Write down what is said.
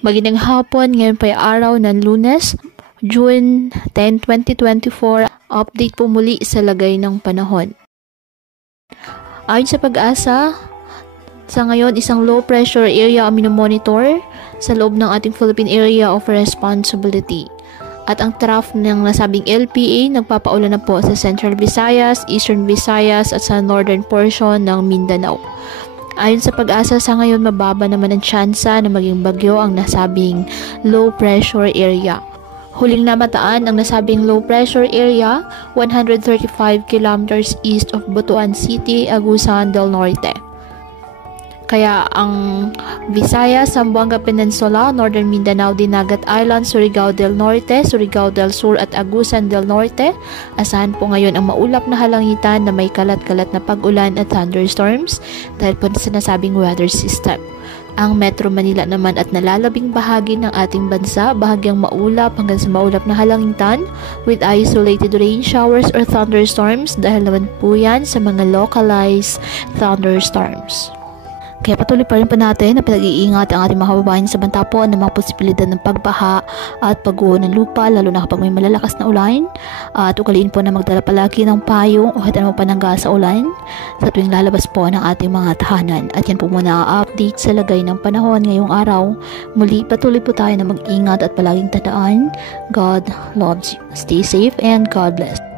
Magandang hapon, ngayon po ay araw ng Lunes, June 10, 2024. Update po muli sa lagay ng panahon. Ayon sa Pag-asa, sa ngayon isang low pressure area ang minomonitor sa loob ng ating Philippine Area of Responsibility. At ang trough ng nasabing LPA nagpapaulan na po sa Central Visayas, Eastern Visayas at sa northern portion ng Mindanao. Ayon sa Pag-asa, sa ngayon mababa naman ang tsansa na maging bagyo ang nasabing low pressure area. Huling namataan ang nasabing low pressure area 135 kilometers east of Butuan City, Agusan del Norte. Kaya ang Visayas, Zamboanga Peninsula, Northern Mindanao, Dinagat Island, Surigao del Norte, Surigao del Sur at Agusan del Norte, asahan po ngayon ang maulap na halangitan na may kalat-kalat na pag-ulan at thunderstorms dahil po sa nasabing weather system. Ang Metro Manila naman at nalalabing bahagi ng ating bansa, bahagyang maulap hanggang sa maulap na halangitan with isolated rain showers or thunderstorms dahil naman po yan sa mga localized thunderstorms. Kaya patuloy pa rin po natin na pinag-iingat ang ating mga kababayan sa banta po ng mga posibilidad ng pagbaha at pagguho ng lupa, lalo na kapag may malalakas na ulan. At ugaliin po na magdala palagi ng payong o kahit anong panangga sa ulan sa tuwing lalabas po ng ating mga tahanan. At yan po muna ang update sa lagay ng panahon ngayong araw. Muli patuloy po tayo na mag-ingat at palaging tandaan, God loves you. Stay safe and God bless.